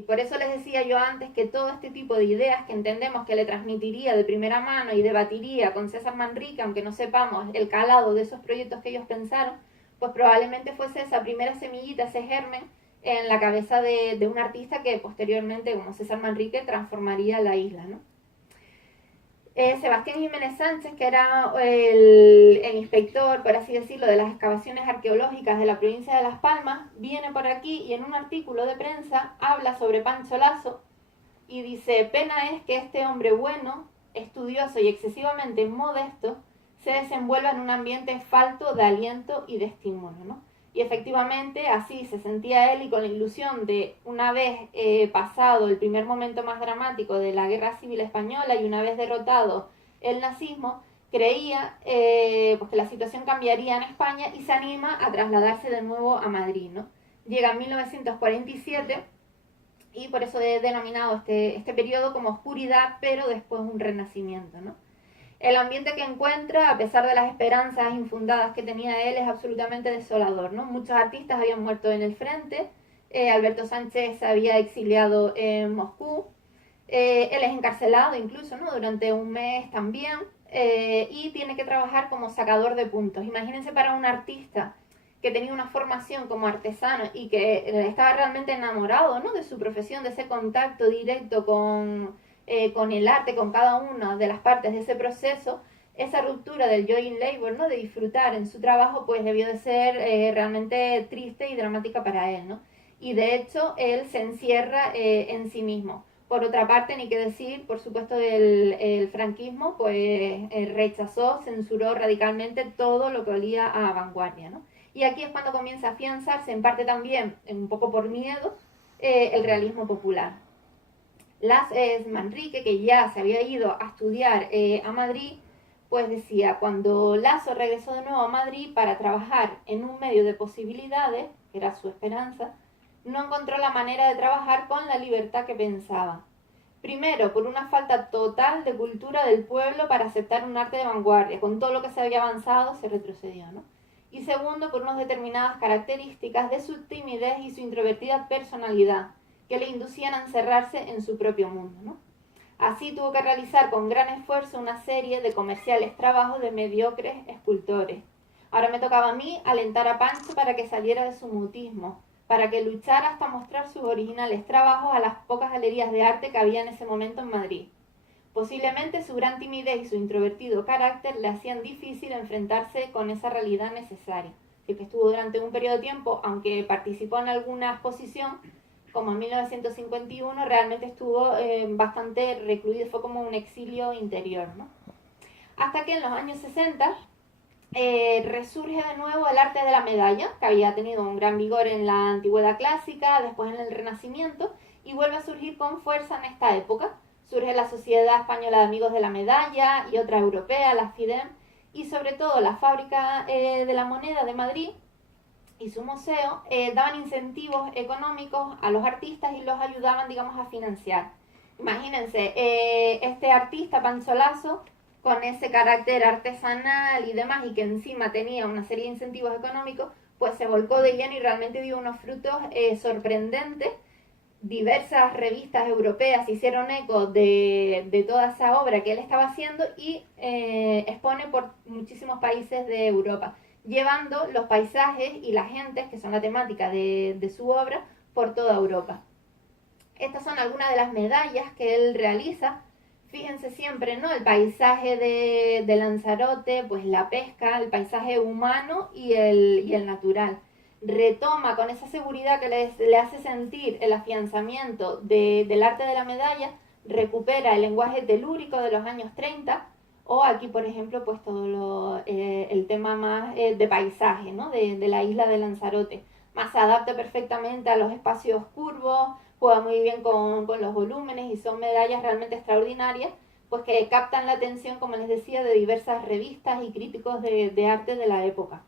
Y por eso les decía yo antes que todo este tipo de ideas que entendemos que le transmitiría de primera mano y debatiría con César Manrique, aunque no sepamos el calado de esos proyectos que ellos pensaron, pues probablemente fuese esa primera semillita, ese germen, en la cabeza de un artista que posteriormente, como César Manrique, transformaría la isla, ¿no? Sebastián Jiménez Sánchez, que era el inspector, por así decirlo, de las excavaciones arqueológicas de la provincia de Las Palmas, viene por aquí y en un artículo de prensa habla sobre Pancho Lasso y dice: pena es que este hombre bueno, estudioso y excesivamente modesto se desenvuelva en un ambiente falto de aliento y de estímulo, ¿no? Y efectivamente así se sentía él, y con la ilusión de, una vez pasado el primer momento más dramático de la Guerra Civil Española y una vez derrotado el nazismo, creía pues que la situación cambiaría en España y se anima a trasladarse de nuevo a Madrid, ¿no? Llega en 1947 y por eso he denominado este periodo como oscuridad, pero después un renacimiento, ¿no? El ambiente que encuentra, a pesar de las esperanzas infundadas que tenía él, es absolutamente desolador, ¿no? Muchos artistas habían muerto en el frente, Alberto Sánchez se había exiliado en Moscú, él es encarcelado incluso, ¿no? Durante un mes también, y tiene que trabajar como sacador de puntos. Imagínense para un artista que tenía una formación como artesano y que estaba realmente enamorado, ¿no? De su profesión, de ese contacto directo con el arte, con cada una de las partes de ese proceso, esa ruptura del joy in labor, ¿no? De disfrutar en su trabajo, pues debió de ser realmente triste y dramática para él, ¿no? Y de hecho, él se encierra en sí mismo. Por otra parte, ni que decir, por supuesto, el franquismo, pues rechazó, censuró radicalmente todo lo que olía a vanguardia, ¿no? Y aquí es cuando comienza a afianzarse, en parte también, un poco por miedo, el realismo popular. Manrique, que ya se había ido a estudiar a Madrid, pues decía: cuando Lasso regresó de nuevo a Madrid para trabajar en un medio de posibilidades, que era su esperanza, no encontró la manera de trabajar con la libertad que pensaba. Primero, por una falta total de cultura del pueblo para aceptar un arte de vanguardia. Con todo lo que se había avanzado, se retrocedió, ¿no? Y segundo, por unas determinadas características de su timidez y su introvertida personalidad, que le inducían a encerrarse en su propio mundo, ¿no? Así tuvo que realizar con gran esfuerzo una serie de comerciales trabajos de mediocres escultores. Ahora me tocaba a mí alentar a Pancho para que saliera de su mutismo, para que luchara hasta mostrar sus originales trabajos a las pocas galerías de arte que había en ese momento en Madrid. Posiblemente su gran timidez y su introvertido carácter le hacían difícil enfrentarse con esa realidad necesaria. Así que estuvo durante un periodo de tiempo, aunque participó en alguna exposición, como en 1951, realmente estuvo bastante recluido, fue como un exilio interior, ¿no? Hasta que en los años 60 resurge de nuevo el arte de la medalla, que había tenido un gran vigor en la antigüedad clásica, después en el Renacimiento, y vuelve a surgir con fuerza en esta época. Surge la Sociedad Española de Amigos de la Medalla y otra europea, la FIDEM, y sobre todo la Fábrica de la Moneda de Madrid y su museo daban incentivos económicos a los artistas y los ayudaban, digamos, a financiar. Imagínense, este artista Pancho Lasso, con ese carácter artesanal y demás, y que encima tenía una serie de incentivos económicos, pues se volcó de lleno y realmente dio unos frutos sorprendentes. Diversas revistas europeas hicieron eco de toda esa obra que él estaba haciendo y expone por muchísimos países de Europa, llevando los paisajes y las gentes, que son la temática de su obra, por toda Europa. Estas son algunas de las medallas que él realiza. Fíjense siempre, ¿no? El paisaje de Lanzarote, pues la pesca, el paisaje humano y el natural. Retoma con esa seguridad que le hace sentir el afianzamiento del arte de la medalla, recupera el lenguaje telúrico de los años 30, o aquí, por ejemplo, pues todo el tema más de paisaje, ¿no? De la isla de Lanzarote. Más se adapta perfectamente a los espacios curvos, juega muy bien con los volúmenes y son medallas realmente extraordinarias, pues que captan la atención, como les decía, de diversas revistas y críticos de arte de la época.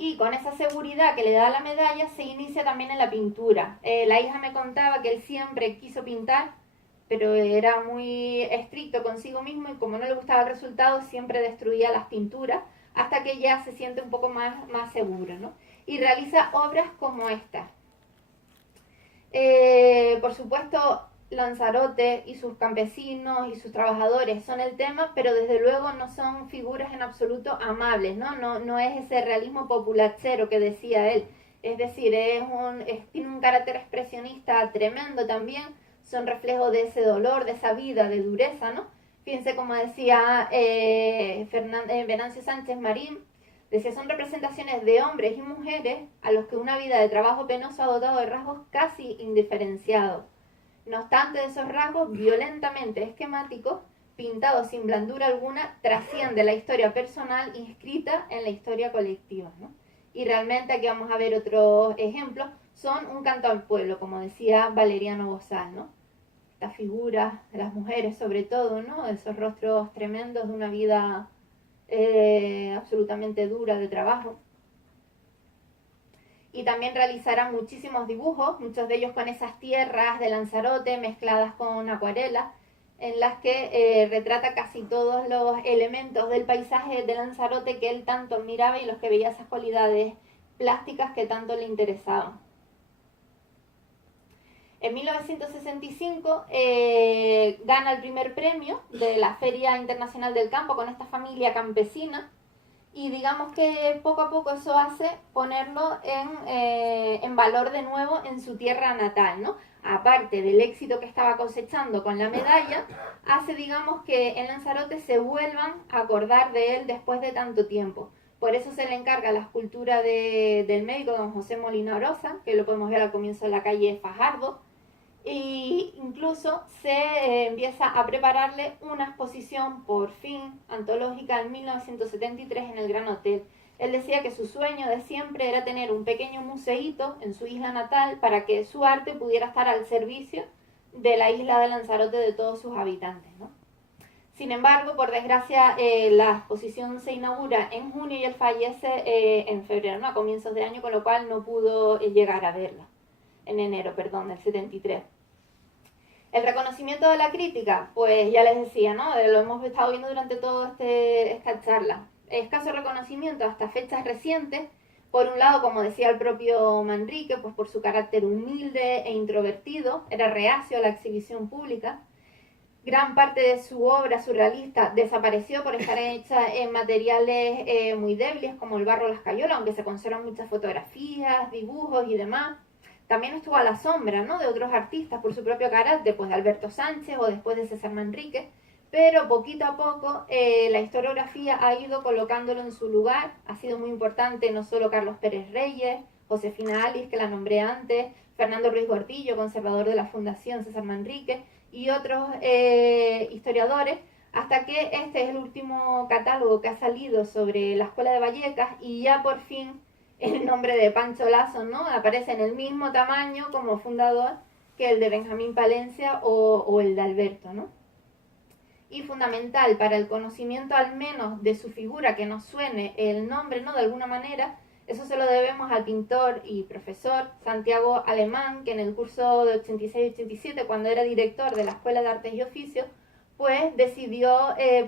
Y con esa seguridad que le da la medalla se inicia también en la pintura. La hija me contaba que él siempre quiso pintar, pero era muy estricto consigo mismo y como no le gustaba el resultado siempre destruía las pinturas hasta que ya se siente un poco más seguro, ¿no? Y realiza obras como esta. por supuesto, Lanzarote y sus campesinos y sus trabajadores son el tema, pero desde luego no son figuras en absoluto amables, ¿no? No es ese realismo populachero que decía él. Es decir, tiene un carácter expresionista tremendo también, son reflejos de ese dolor, de esa vida, de dureza, ¿no? Fíjense como decía Venancio Sánchez Marín, decía, son representaciones de hombres y mujeres a los que una vida de trabajo penoso ha dotado de rasgos casi indiferenciados. No obstante, esos rasgos violentamente esquemáticos, pintados sin blandura alguna, trasciende la historia personal inscrita en la historia colectiva, ¿no? Y realmente aquí vamos a ver otros ejemplos, son un canto al pueblo, como decía Valeriano Bozal, ¿no? Estas figuras de las mujeres sobre todo, ¿no? Esos rostros tremendos de una vida absolutamente dura de trabajo. Y también realizará muchísimos dibujos, muchos de ellos con esas tierras de Lanzarote mezcladas con acuarelas, en las que retrata casi todos los elementos del paisaje de Lanzarote que él tanto admiraba y los que veía esas cualidades plásticas que tanto le interesaban. En 1965 gana el primer premio de la Feria Internacional del Campo con esta familia campesina, y digamos que poco a poco eso hace ponerlo en valor de nuevo en su tierra natal, ¿no? Aparte del éxito que estaba cosechando con la medalla, hace, digamos, que en Lanzarote se vuelvan a acordar de él después de tanto tiempo. Por eso se le encarga la escultura del médico don José Molina Orosa, que lo podemos ver al comienzo de la calle Fajardo, e incluso se empieza a prepararle una exposición por fin antológica en 1973 en el Gran Hotel. Él decía que su sueño de siempre era tener un pequeño museíto en su isla natal para que su arte pudiera estar al servicio de la isla de Lanzarote, de todos sus habitantes, ¿no? Sin embargo, por desgracia, la exposición se inaugura en junio y él fallece en febrero, ¿no? A comienzos de año, con lo cual no pudo llegar a verla. En enero, perdón, del 73. El reconocimiento de la crítica, pues ya les decía, ¿no? Lo hemos estado viendo durante toda esta charla. Escaso reconocimiento hasta fechas recientes. Por un lado, como decía el propio Manrique, pues por su carácter humilde e introvertido, era reacio a la exhibición pública. Gran parte de su obra surrealista desapareció por estar hecha en materiales muy débiles como el barro o la escayola, aunque se conservan muchas fotografías, dibujos y demás. También estuvo a la sombra, ¿no?, de otros artistas por su propio carácter, pues de Alberto Sánchez o después de César Manrique, pero poquito a poco la historiografía ha ido colocándolo en su lugar. Ha sido muy importante no solo Carlos Pérez Reyes, Josefina Alice, que la nombré antes, Fernando Ruiz Gordillo, conservador de la Fundación César Manrique, y otros historiadores, hasta que este es el último catálogo que ha salido sobre la Escuela de Vallecas, y ya por fin el nombre de Pancho Lasso, ¿no?, aparece en el mismo tamaño como fundador que el de Benjamín Palencia o el de Alberto, ¿no? Y fundamental para el conocimiento al menos de su figura, que nos suene el nombre, ¿no?, de alguna manera, eso se lo debemos al pintor y profesor Santiago Alemán, que en el curso de 86-87, cuando era director de la Escuela de Artes y Oficios, pues decidió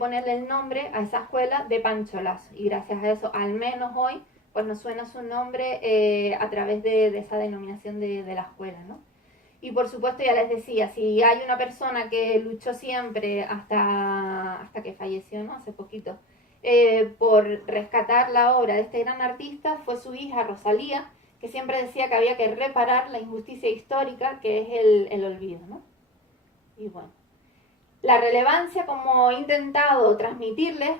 ponerle el nombre a esa escuela de Pancho Lasso, y gracias a eso, al menos hoy, pues nos suena su nombre a través de esa denominación de la escuela, ¿no? Y por supuesto, ya les decía, si hay una persona que luchó siempre hasta que falleció, ¿no?, hace poquito, por rescatar la obra de este gran artista, fue su hija Rosalía, que siempre decía que había que reparar la injusticia histórica que es el olvido, ¿no? Y bueno, la relevancia, como he intentado transmitirles,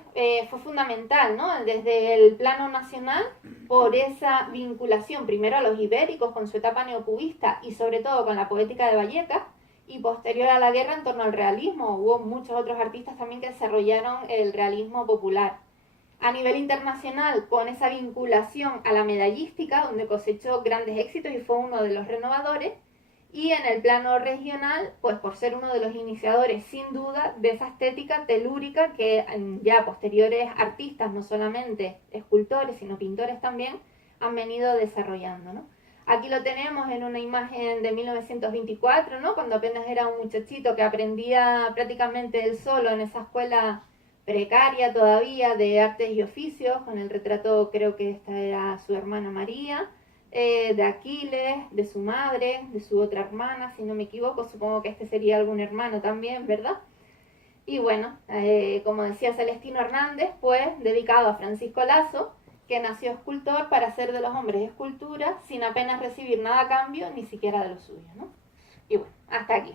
fue fundamental, ¿no?, desde el plano nacional, por esa vinculación primero a los ibéricos con su etapa neocubista y sobre todo con la poética de Vallecas, y posterior a la guerra en torno al realismo. Hubo muchos otros artistas también que desarrollaron el realismo popular. A nivel internacional, con esa vinculación a la medallística, donde cosechó grandes éxitos y fue uno de los renovadores. Y en el plano regional, pues por ser uno de los iniciadores, sin duda, de esa estética telúrica que ya posteriores artistas, no solamente escultores, sino pintores también, han venido desarrollando, ¿no? Aquí lo tenemos en una imagen de 1924, ¿no?, cuando apenas era un muchachito que aprendía prácticamente él solo en esa escuela precaria todavía de artes y oficios, con el retrato, creo que esta era su hermana María, de Aquiles, de su madre, de su otra hermana, si no me equivoco, supongo que este sería algún hermano también, ¿verdad? Y bueno, como decía Celestino Hernández, pues dedicado a Francisco Lazo, que nació escultor para hacer de los hombres escultura sin apenas recibir nada a cambio, ni siquiera de los suyos, ¿no? Y bueno, hasta aquí.